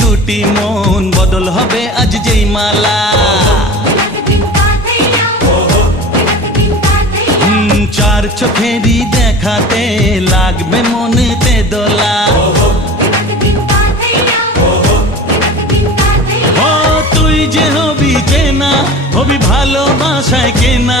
দুটি মন, বদল হবে আজ যেই মালা। চার চোখেরই দেখাতে লাগবে মনেতে দোলা। তুই যে হবি চেনা হবি ভালোবাসায় কেনা।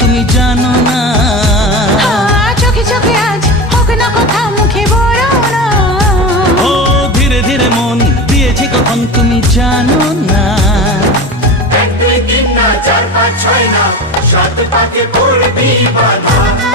তুমি জানো না। হ্যাঁ, চোখে চোখে আজ হোক না কথা মুখে বড় না। ও ধীরে ধীরে মন দিয়েছি কখন তুমি জানো না। এক দুই তিন না চার পাঁচ ছয় না সাত পাকে পড়বি বাধা।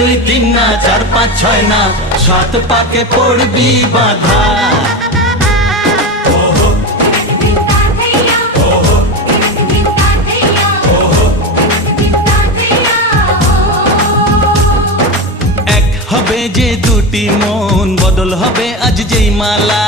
দুই তিন না চার পাঁচ ছয় না সাত পাকে পড়বি বাধা। এক হবে যে দুটি মন বদল হবে আজ যেই মালা।